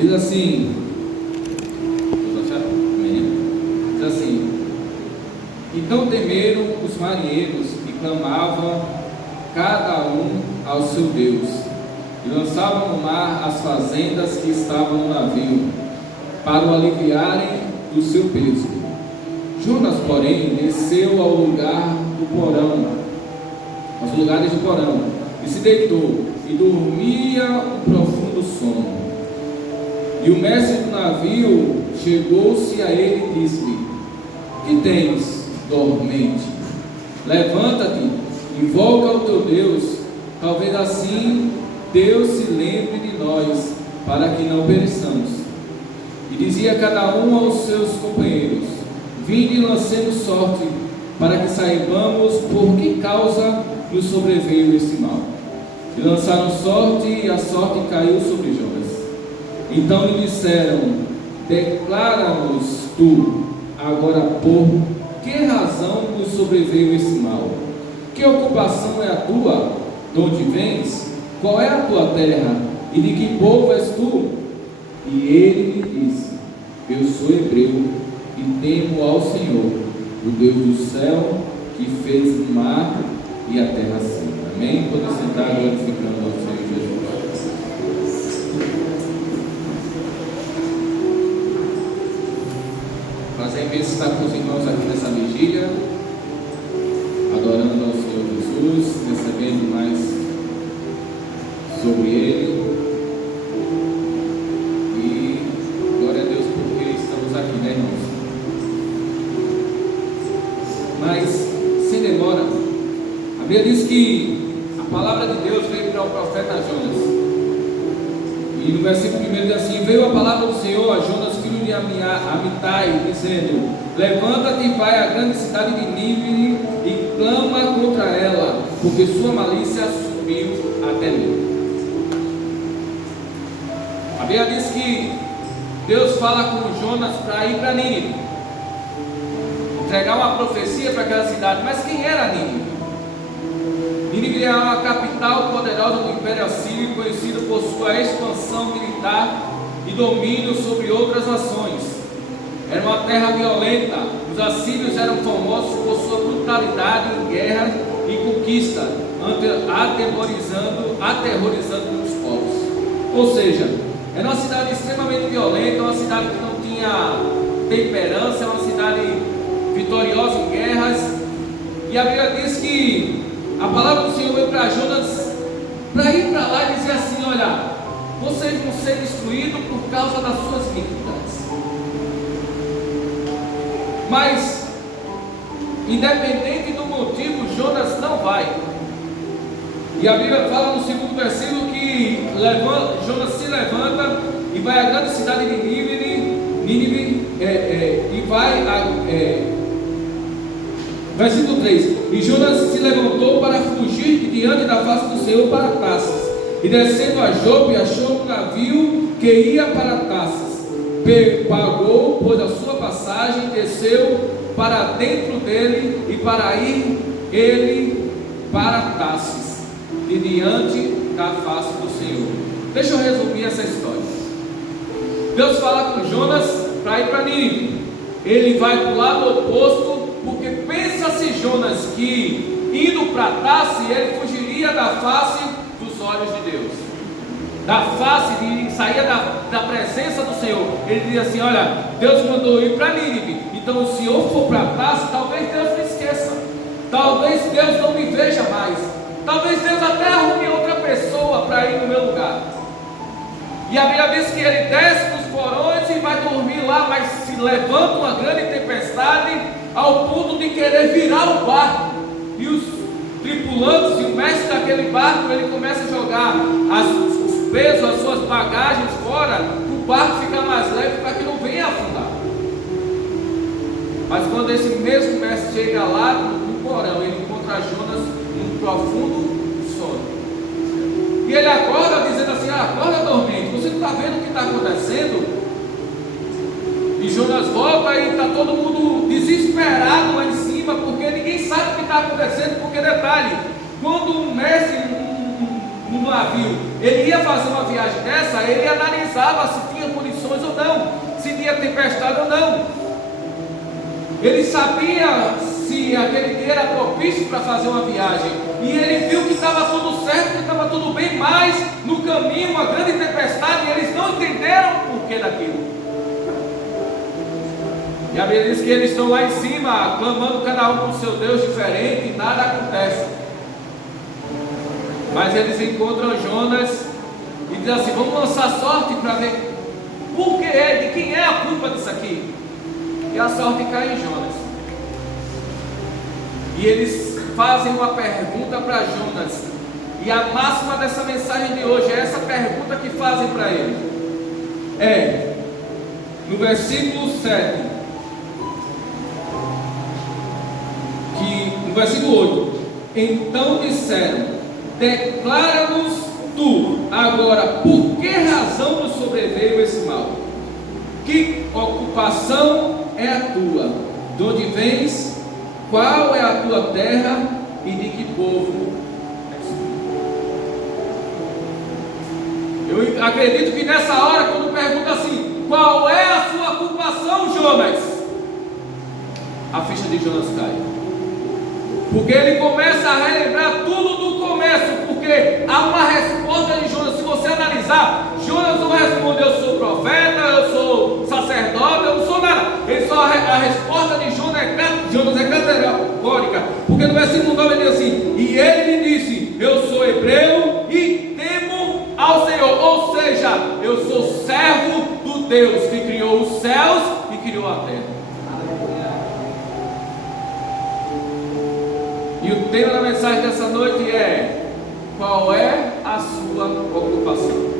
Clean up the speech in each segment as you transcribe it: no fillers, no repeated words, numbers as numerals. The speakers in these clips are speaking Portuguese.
Diz assim, diz assim: então temeram os marinheiros e clamavam cada um ao seu Deus, e lançavam no mar as fazendas que estavam no navio, para o aliviarem do seu peso. Jonas, porém, desceu ao lugar do porão, aos lugares do porão, e se deitou, e dormia um profundo sono. E o mestre do navio chegou-se a ele e disse-lhe: que tens, dormente? Levanta-te, invoca o teu Deus, talvez assim Deus se lembre de nós, para que não pereçamos. E dizia cada um aos seus companheiros: vinde e lancemos sorte, para que saibamos por que causa nos sobreveio esse mal. E lançaram sorte, e a sorte caiu sobre Jonas. Então lhe disseram: declara-nos tu, agora por que razão nos sobreveio esse mal? Que ocupação é a tua? De onde vens? Qual é a tua terra? E de que povo és tu? E ele lhe disse: eu sou hebreu e temo ao Senhor, o Deus do céu, que fez o mar e a terra seca. Amém? Podemos sentar glorificando ao Senhor Jesus. Prazer imenso estar com os irmãos aqui nessa vigília, adorando ao Senhor Jesus, recebendo mais sobre Ele. E glória a Deus porque estamos aqui, né, irmãos? Mas, sem demora, a Bíblia diz que a palavra de Deus veio para o profeta Jonas. E no versículo 1 diz assim: veio a palavra do Senhor a Jonas, filho de Amitai, dizendo: levanta-te e vai à grande cidade de Nínive e clama contra ela, porque sua malícia subiu até mim. A Bíblia diz que Deus fala com Jonas para ir para Nínive, entregar uma profecia para aquela cidade. Mas quem era Nínive? Nínive é uma capital poderosa do Império Assírio, conhecida por sua expansão militar e domínio sobre outras nações. Era uma terra violenta. Os assírios eram famosos por sua brutalidade em guerra e conquista, aterrorizando os povos. Ou seja, era uma cidade extremamente violenta, uma cidade que não tinha temperança, uma cidade vitoriosa em guerras. E a Bíblia diz que a palavra do Senhor veio para Jonas para ir para lá e dizer assim: olha, vocês vão ser destruídos por causa das suas iniquidades. Mas, independente do motivo, Jonas não vai. E a Bíblia fala no segundo versículo que Jonas se levanta e vai à grande cidade de Nínive e vai versículo 3: e Jonas se levantou para fugir de diante da face do Senhor para Tarsis, e descendo a Jope achou um navio que ia para Tarsis. Pagou, pois, a sua passagem, desceu para dentro dele, e para ir ele para Tarsis, de diante da face do Senhor. Deixa eu resumir essa história. Deus fala com Jonas para ir para Nínive. Ele vai para o lado oposto, porque pensa-se Jonas que indo para Tarsis ele fugiria da face dos olhos de Deus, da face, saía da presença do Senhor. Ele diz assim: olha, Deus mandou ir para Nínive, então se eu for para Tarsis, talvez Deus me esqueça, talvez Deus não me veja mais, talvez Deus até arrume outra pessoa para ir no meu lugar. E a Bíblia diz que ele desce dos porões e vai dormir lá, mas se levanta uma grande tempestade, ao ponto de querer virar o barco. E os tripulantes e o mestre daquele barco, ele começa a jogar os pesos, as suas bagagens fora, para o barco ficar mais leve, para que não venha afundar. Mas quando esse mesmo mestre chega lá no porão, ele encontra Jonas num profundo sono. E ele acorda dizendo assim: acorda, dormente, você não está vendo o que está acontecendo? E Jonas volta e está todo mundo desesperado lá em cima, porque ninguém sabe o que está acontecendo. Porque detalhe, quando um mestre num navio, ele ia fazer uma viagem dessa, ele analisava se tinha não, se tinha tempestade ou não. Ele sabia se aquele dia era propício para fazer uma viagem, e ele viu que estava tudo certo, que estava tudo bem, mas no caminho uma grande tempestade, e eles não entenderam o porquê daquilo. E a Bíblia diz que eles estão lá em cima, clamando cada um para o seu Deus diferente, e nada acontece. Mas eles encontram Jonas e dizem assim: vamos lançar sorte para ver por que é, de quem é a culpa disso aqui. E a sorte cai em Jonas. E eles fazem uma pergunta para Jonas. E a máxima dessa mensagem de hoje é essa pergunta que fazem para ele. É, no versículo 7, no versículo 8: então disseram: declara-nos tu agora por que razão nos sobreveio esse mal? Que ocupação é a tua? De onde vens? Qual é a tua terra? E de que povo és tu? Eu acredito que nessa hora, quando pergunta assim: qual é a sua ocupação, Jonas? A ficha de Jonas cai. Porque ele começa a relembrar tudo do começo, porque há uma resposta de Jonas. Se você analisar, Jonas não responde: eu sou profeta, eu sou sacerdote, eu não sou nada. Ele só, a resposta de Jonas é categórica, porque no versículo 9 ele diz assim: e ele me disse: eu sou hebreu e temo ao Senhor. Ou seja, eu sou servo do Deus que criou os céus e criou a terra. E o tema da mensagem dessa noite é: qual é a sua ocupação?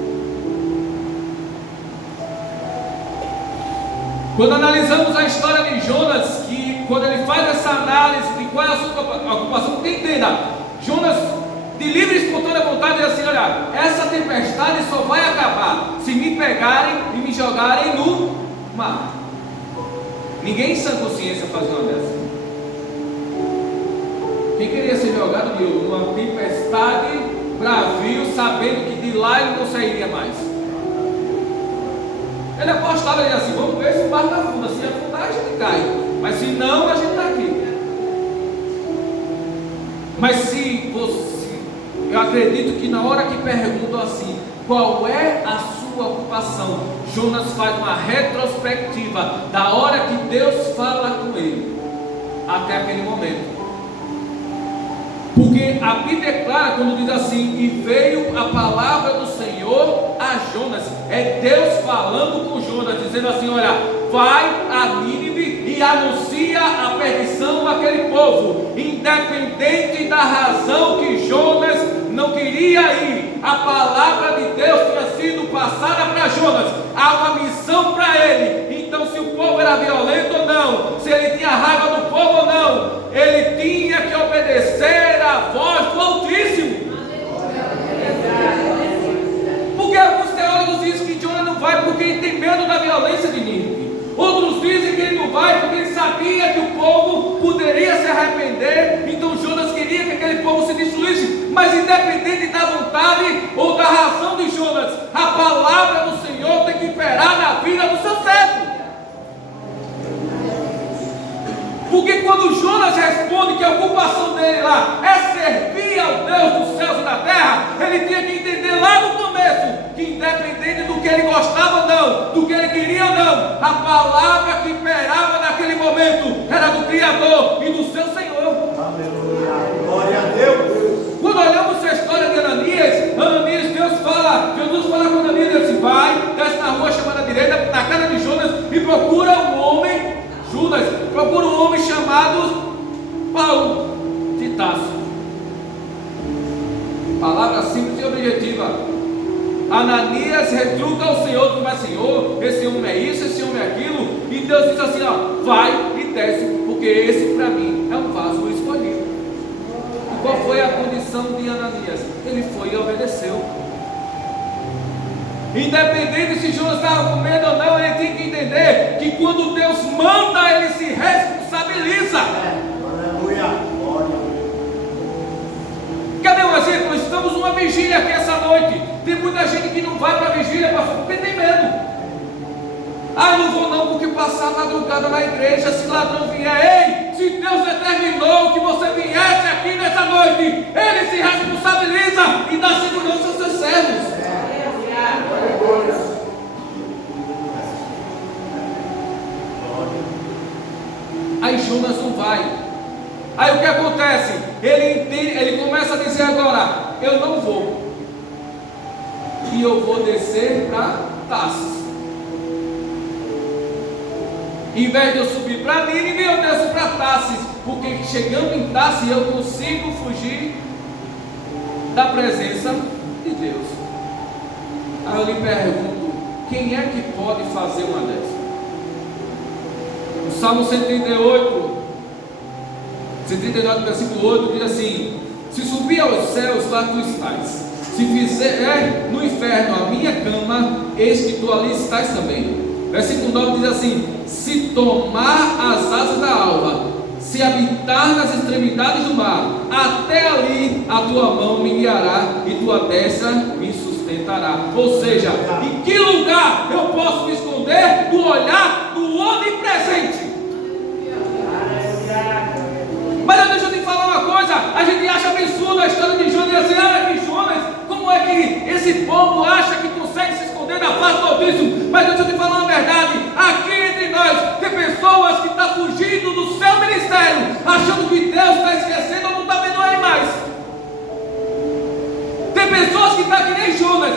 Quando analisamos a história de Jonas, que quando ele faz essa análise de qual é a sua ocupação, que entenda, Jonas, de livre e espontânea vontade, diz assim: olha, essa tempestade só vai acabar se me pegarem e me jogarem no mar. Ninguém em sã consciência faz uma dessa. Quem queria ser jogado de uma tempestade, bravio, sabendo que de lá ele não sairia mais? Ele apostava, ele assim: vamos ver se o barco afunda. Se afundar, a gente cai, mas se não, a gente está aqui. Mas se você, eu acredito que na hora que perguntam assim: qual é a sua ocupação, Jonas faz uma retrospectiva da hora que Deus fala com ele até aquele momento. Porque a Bíblia é clara quando diz assim: e veio a palavra do Senhor a Jonas. É Deus falando com Jonas, dizendo assim: olha, vai a Nínive e anuncia a perdição daquele povo. Independente da razão que Jonas não queria ir, a palavra de Deus tinha sido passada para Jonas. Há uma missão para ele. Então, se o povo era violento ou não, se ele tinha raiva do povo ou não, ele tinha que obedecer à voz do Altíssimo. Porque alguns teólogos dizem que Jonas não vai porque ele tem medo da violência de Nínive. Outros dizem que ele não vai porque ele sabia que o povo poderia se arrepender. Então Jonas queria que aquele povo se destruísse. Mas independente da vontade ou da razão de Jonas, a palavra do Senhor tem que imperar na vida do seu servo. Porque quando Jonas responde que a ocupação dele lá é servir ao Deus dos céus e da terra, ele tinha que entender lá no começo que independente do que ele gostava ou não, do que ele queria ou não, a palavra que imperava naquele momento era do Criador e do seu Senhor. Aleluia, glória a Deus. Quando olhamos a história de Ananias, Jesus fala com Ananias, diz assim: vai, desce na rua chamada direita, na casa de Jonas, e procura um homem, Judas, procura um homem chamado Paulo de Tarso. Palavra simples e objetiva. Ananias retruca ao Senhor, diz: mas Senhor, esse homem é isso, esse homem é aquilo. E Deus diz assim: ó, vai e desce, porque esse para mim é um vaso escolhido. E qual foi a condição de Ananias? Ele foi e obedeceu. Independente se Jonas estava com medo ou não, ele tem que entender que quando Deus manda, ele se responsabiliza. Aleluia. Cadê um exemplo? Estamos numa vigília aqui essa noite. Tem muita gente que não vai para a vigília porque tem medo. Ah, eu não vou não porque passar a madrugada na igreja, se ladrão vier. Ei, se Deus determinou que você viesse aqui nessa noite, Ele se responsabiliza e dá segurança aos seus servos. Aí Jonas não vai. Aí o que acontece? Ele entende, ele começa a dizer agora: eu não vou, e eu vou descer para Tarsis. Em vez de eu subir para Nínive, eu desço para Tarsis, porque chegando em Tarsis eu consigo fugir da presença de Deus. Aí eu lhe pergunto: quem é que pode fazer uma dessas? O Salmo 139, versículo 8 diz assim: se subir aos céus, lá tu estás. Se fizer no inferno a minha cama, eis que tu ali estás também. Versículo 9 diz assim: se tomar as asas da alva, se habitar nas extremidades do mar, até ali a tua mão me guiará e tua destra me sustentará. Ou seja, em que lugar eu posso me esconder do olhar do onipresente? Mas deixa eu te falar uma coisa: a gente acha absurdo a história de Jonas e assim, que Jonas, como é que esse povo acha que consegue se esconder da face do Altíssimo? Mas deixa eu te falar uma verdade: aqui entre nós tem pessoas que estão fugindo do seu ministério, achando que Deus está esquecendo ou não está vendo ele mais. Tem pessoas que estão que nem Jonas: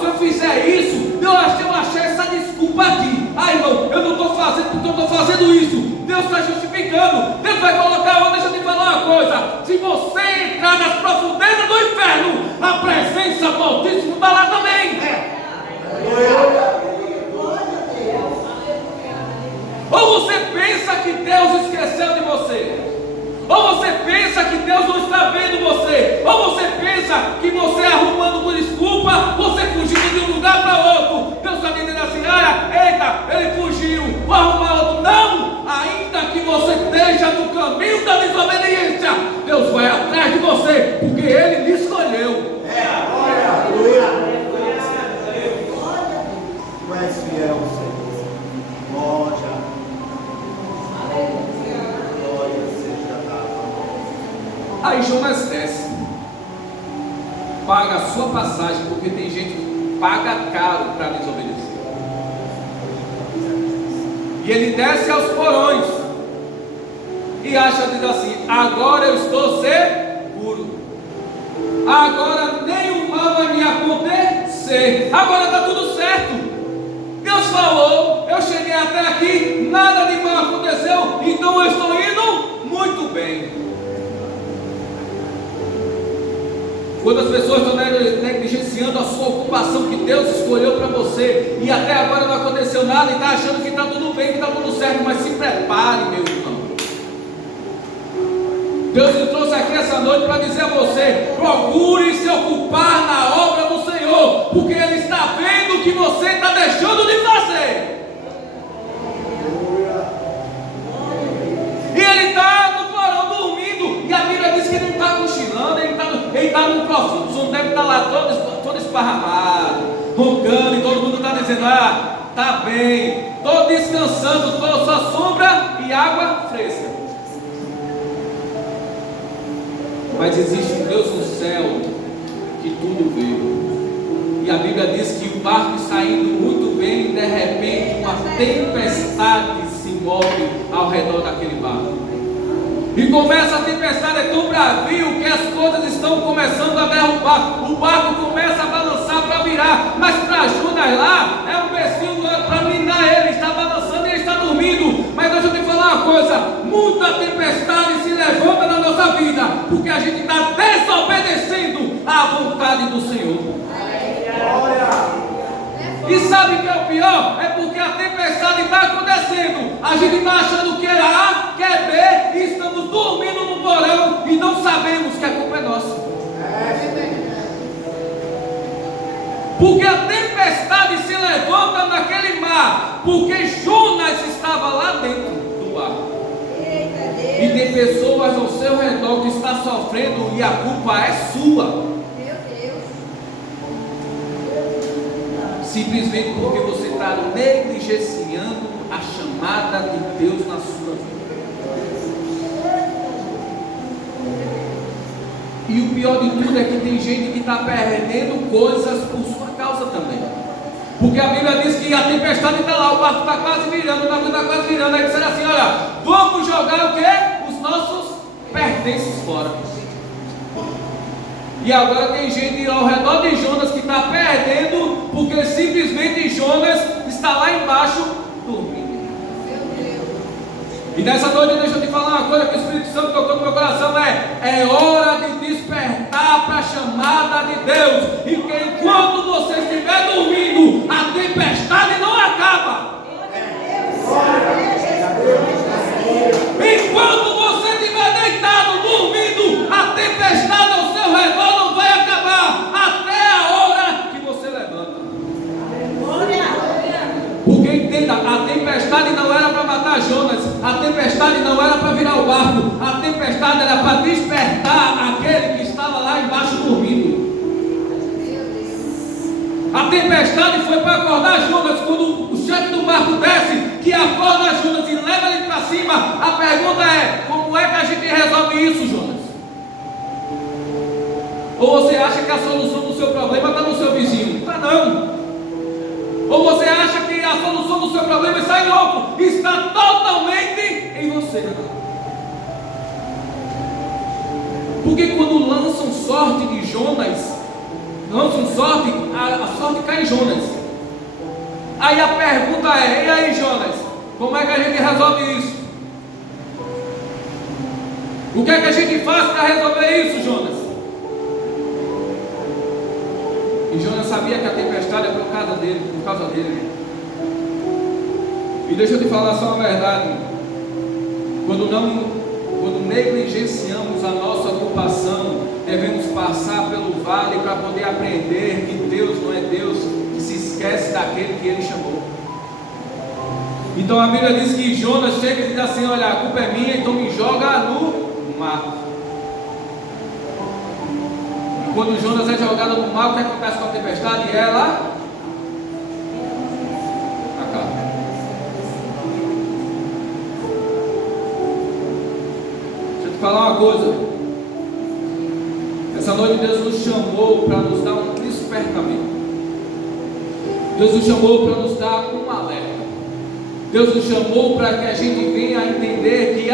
se eu fizer isso, eu achei essa desculpa aqui. Irmão, eu não estou fazendo porque eu estou fazendo isso. Deus está justificando. Deus vai colocar onde. Deixa eu te falar uma coisa: se você entrar nas profundezas do inferno, a presença do Altíssimo está lá também. Ou você pensa que Deus esqueceu de você, ou você pensa que Deus não está vendo você, ou você pensa que você arrumando por desculpa, você fugindo de um lugar para outro. Deus está dizendo assim: eita, ele fugiu, vou arrumar outro. Não, ainda que você esteja no caminho da desobediência, Deus vai atrás de você, porque Ele lhe escolheu. Aleluia. Tu és fiel, Senhor. Glória. Glória seja dada. Aí Jonas desce, paga a sua passagem, porque tem gente que paga caro para desobedecer. E ele desce aos porões e acha, diz assim: agora eu estou seguro, agora nenhum mal vai me acontecer, agora está tudo certo. Deus falou, eu cheguei até aqui, nada de mal aconteceu, então eu estou indo muito bem. Quando as pessoas estão negligenciando a sua ocupação que Deus escolheu para você, e até agora não aconteceu nada, e está achando que está tudo bem, que está tudo certo, mas se prepare, meu irmão. Deus me trouxe aqui essa noite para dizer a você: procure se ocupar na obra do Senhor, porque Ele está vendo o que você está deixando de fazer. E Ele está no porão dormindo, e a Bíblia diz que ele não está cochilando, ele está num profundo sono, deve estar lá todo esparramado, roncando, e todo mundo está dizendo: está bem, estou descansando, estou só sombra e água fresca. Mas existe um Deus no céu que tudo vê. E a Bíblia diz que o barco está indo muito bem, e de repente uma tempestade se move ao redor daquele barco. E começa a tempestade, é tão bravio que as coisas estão começando a derrubar. O barco começa a balançar para virar. Mas para Jonas lá, é um versículo para minar ele. Está balançando e ele está dormindo. Mas deixa eu te falar uma coisa: muita tempestade se levanta na nossa vida, porque a gente está desobedecendo à vontade do Senhor. E sabe o que é o pior? É porque a tempestade está acontecendo, a gente está achando que é A, que é B, e estamos dormindo no porão e não sabemos que a culpa é nossa. Porque a tempestade se levanta naquele mar, porque Jonas estava lá dentro do barco. E tem pessoas ao seu redor que estão sofrendo e a culpa é sua. simplesmente porque você está negligenciando a chamada de Deus na sua vida. E o pior de tudo é que tem gente que está perdendo coisas por sua causa também. Porque a Bíblia diz que a tempestade está lá, o barco está quase virando, o navio está quase virando. Aí disseram assim: olha, vamos jogar o quê? Os nossos pertences fora. E agora tem gente ao redor de Jonas que está perdendo, porque simplesmente Jonas está lá embaixo dormindo. E nessa noite deixa eu te falar uma coisa que o Espírito Santo tocou no meu coração: é hora de despertar para a chamada de Deus. E que enquanto você estiver dormindo, a tempestade não acaba. Enquanto você estiver deitado, dormindo, a tempestade ao seu redor não vai acabar até a hora que você levanta. Porque entenda, a tempestade não era para matar Jonas, a tempestade não era para virar o barco, a tempestade era para despertar aquele que estava lá embaixo dormindo. A tempestade foi para acordar Jonas. Quando o chefe do barco desce, que acorda Jonas e leva ele para cima, a pergunta é: como é que a gente resolve isso, Jonas? Ou você acha que a solução do seu problema está no seu vizinho? Está não. Ou você acha que a solução do seu problema está em outro? Está totalmente em você. Porque quando lançam sorte de Jonas, lançam sorte, a sorte cai em Jonas. Aí a pergunta é: e aí, Jonas, como é que a gente resolve isso? O que é que a gente faz para resolver isso, Jonas? E Jonas sabia que a tempestade é por causa dele. E deixa eu te falar só uma verdade: quando negligenciamos a nossa ocupação, devemos passar pelo vale para poder aprender que Deus não é Deus que se esquece daquele que Ele chamou. Então a Bíblia diz que Jonas chega e diz assim: olha, a culpa é minha, então me joga no mar. E quando Jonas é jogado no mar, o que acontece com a tempestade? Ela acaba. Deixa eu te falar uma coisa. Essa noite Deus nos chamou para nos dar um despertamento. Deus nos chamou para nos dar um alerta. Deus nos chamou para que a gente venha a entender que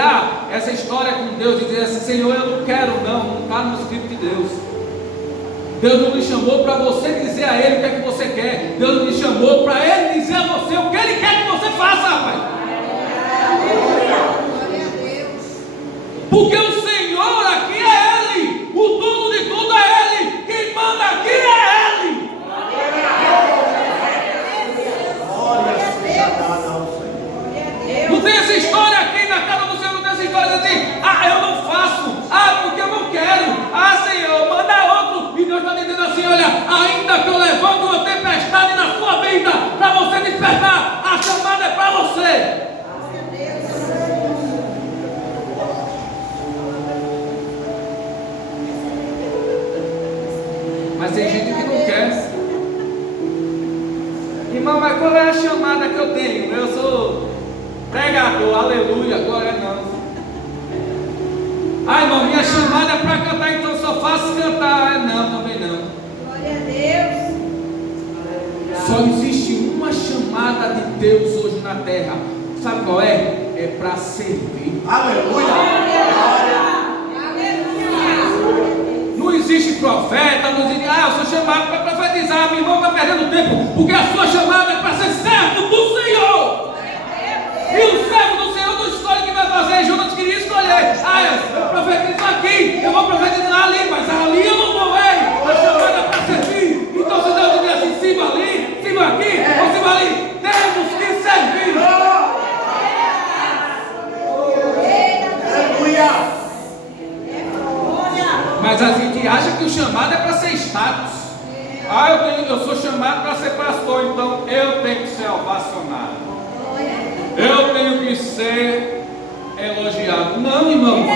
essa história com Deus, de dizer assim: Senhor, eu não quero, não está no escrito de Deus. Deus não nos chamou para você dizer a Ele o que é que você quer. Deus nos chamou para Ele dizer a você o que Ele quer que você faça, rapaz. Porque o Senhor aqui é Ele, o dono de tudo é Ele, quem manda aqui é Ele. Não tem essa história aqui na casa do Senhor, não tem essa história assim: eu não faço, porque eu não quero, Senhor, manda outro. E Deus está dizendo assim: olha, ainda que eu levante uma tempestade na sua vida para você despertar, a chamada é para você. Mas tem gente que não quer. Irmão, mas qual é a chamada que eu tenho? Eu sou pregador, aleluia, glória a Deus. Irmão, minha chamada é para cantar, então eu só faço cantar. Não, também não. Glória a Deus. Só existe uma chamada de Deus hoje na terra. Sabe qual é? É para servir. Aleluia. Não existe profeta, não existe, eu sou chamado para profetizar. Meu irmão está perdendo tempo, porque a sua chamada é para ser servo do Senhor. E o servo do Senhor não escolhe o que vai fazer. Jonas queria escolher: eu profetizo aqui, eu vou profetizar ali, mas ali eu não vou ver. A chamada é para servir. Então se Deus dizer assim: sirva ali, sirva aqui, ou sirva ali, temos que servir. Aleluia. Mas a gente acha que o chamado é para ser status. Eu sou chamado para ser pastor, então eu tenho que ser ovacionado. Eu tenho que ser elogiado. Não, irmão.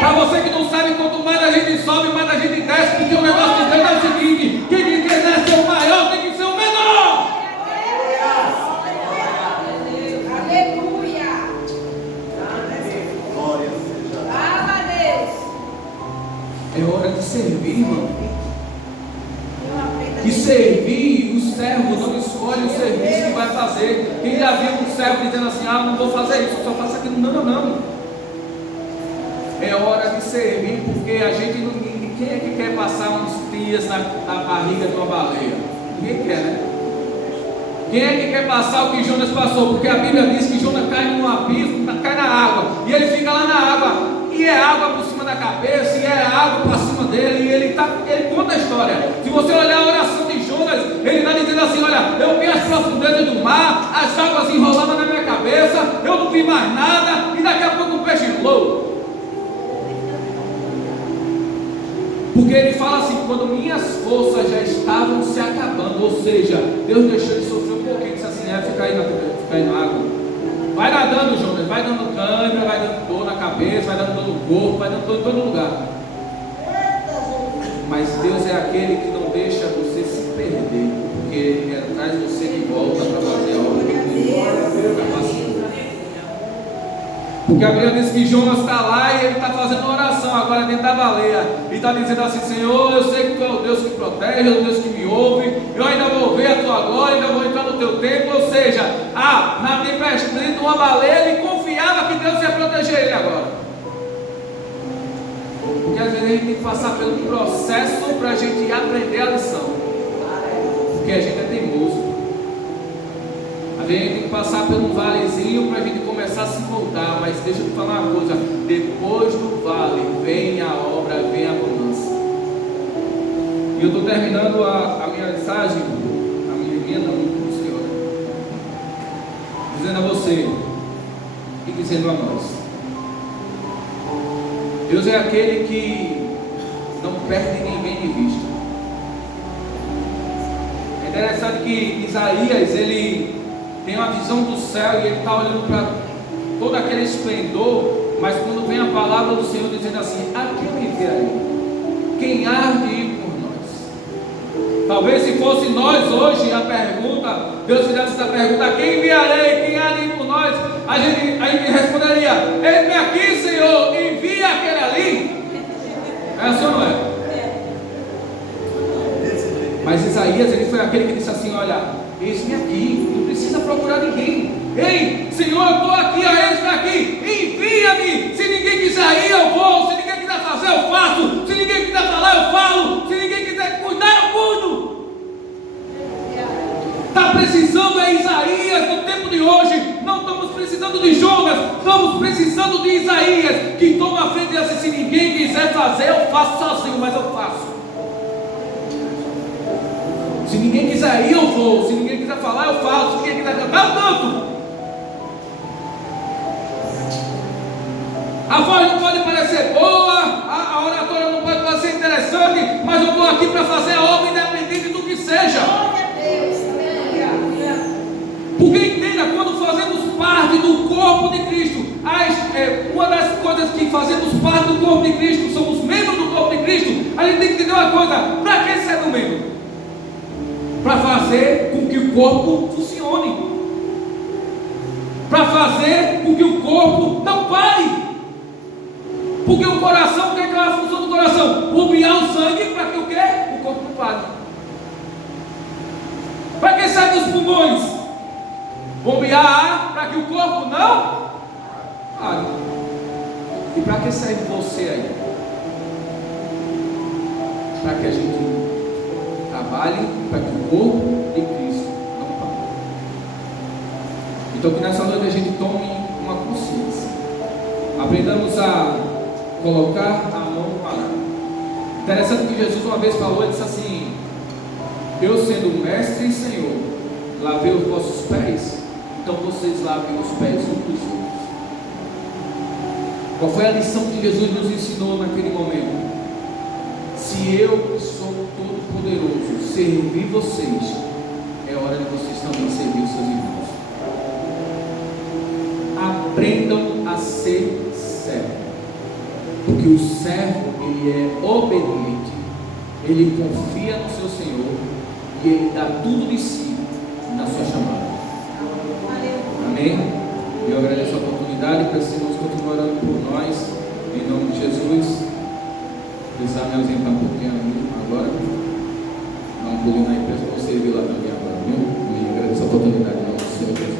Para você que não sabe, quanto mais a gente sobe, mais a gente desce. Porque o negócio de Deus é o seguinte: quem quiser ser o maior tem que ser o menor. servir. O servo não escolhe o serviço que vai fazer. Quem já viu um servo dizendo assim: ah, não vou fazer isso, só faço aquilo? Não. É hora de servir, porque a gente não. Quem é que quer passar uns dias na barriga de uma baleia? Ninguém quer, né? Quem é que quer passar o que Jonas passou? Porque a Bíblia diz que Jonas cai num abismo, cai na água, e ele fica lá na água, e é água por cima da cabeça, e é água para cima dele, e ele conta a história. Se você olhar a oração de Jonas, ele está dizendo assim: olha, eu vi as profundezas do mar, as águas enrolando na minha cabeça, eu não vi mais nada, e daqui a pouco o peixe louco. Porque ele fala assim: quando minhas forças já estavam se acabando, ou seja, Deus deixou ele sofrer um pouquinho, disse assim: fica aí na água, vai nadando, Jonas, vai dando câimbra, vai dando dor na cabeça, vai dando dor no corpo, vai dando dor em todo lugar. Mas Deus é aquele que não deixa você se perder, porque Ele traz você de volta para fazer a obra que Ele capacitou. Porque a Bíblia diz que Jonas está lá e ele está fazendo uma oração agora dentro da baleia, e está dizendo assim: Senhor, eu sei que Tu é o Deus que protege, é o Deus que me ouve, eu ainda vou ver a Tua glória, ainda vou entrar no Teu templo. Ou seja, na tempestade dentro de uma baleia, ele confiava que Deus ia proteger ele agora. Porque às vezes a gente tem que passar pelo processo para a gente aprender a lição, porque a gente é teimoso. A gente tem que passar por um valezinho para a gente começar a se moldar. Mas deixa eu te falar uma coisa: depois do vale vem a obra, vem a bonança. E eu estou terminando a minha mensagem, a minha não, Senhor, dizendo a você e dizendo a nós: Deus é aquele que não perde ninguém de vista. É interessante que Isaías, ele tem uma visão do céu e ele está olhando para todo aquele esplendor, mas quando vem a palavra do Senhor dizendo assim: a quem me enviarei? Quem há de ir por nós? Talvez se fosse nós hoje a pergunta, Deus fizesse essa pergunta: a quem enviarei? Quem há de ir por nós? A gente responderia: eis-me aqui, Senhor, envia aquele ali. É assim ou não é? Mas Isaías, ele foi aquele que disse assim: olha, eis-me aqui, não precisa procurar ninguém. Ei, Senhor, eu estou aqui, eis-me aqui, envia-me. Se ninguém quiser ir, eu vou. Se ninguém quiser fazer, eu faço. Se ninguém quiser falar, eu falo. Se ninguém quiser cuidar, eu cuido. Está precisando é Isaías no tempo de hoje. Não estamos precisando de Jonas, estamos precisando de Isaías, que toma a frente e diz assim: se ninguém quiser fazer, eu faço sozinho, mas eu faço. Se ninguém quiser ir, eu vou. Se ninguém quiser falar, eu falo. Se ninguém quiser cantar, eu canto. A voz não pode parecer boa, a oratória não pode parecer interessante, mas eu estou aqui para fazer a obra independente do que seja. Porque entenda, quando fazemos parte do corpo de Cristo, uma das coisas que fazemos parte do corpo de Cristo, somos membros do corpo de Cristo, a gente tem que entender uma coisa: para que ser um membro? Para fazer com que o corpo funcione, para fazer com que o corpo não pare. Porque o coração, o que é a função do coração? Bombear o sangue para que o quê? O corpo não pare. Para que servem os pulmões? Bombear ar para que o corpo não pare. E para que serve você aí? Para que a gente trabalhe para que o corpo de Cristo não pare. Então que nessa noite a gente tome uma consciência, aprendamos a colocar a mão no arado. Interessante que Jesus uma vez falou, ele disse assim: eu sendo mestre e Senhor, lavei os vossos pés, então vocês lavem os pés uns dos outros. Qual foi a lição que Jesus nos ensinou naquele momento? Se eu, que sou todo poderoso, servir vocês, é hora de vocês também servir os seus irmãos. Aprendam a ser servo, porque o servo, ele é obediente, ele confia no seu Senhor e ele dá tudo de si na sua chamada. Amém? Eu agradeço a oportunidade para os irmãos continuar orando por nós, em nome de Jesus. Precisar me ausentar um pouquinho agora. Não. engolindo aí, peço para você vir lá também agora, viu? E agradeço a oportunidade do Senhor Jesus.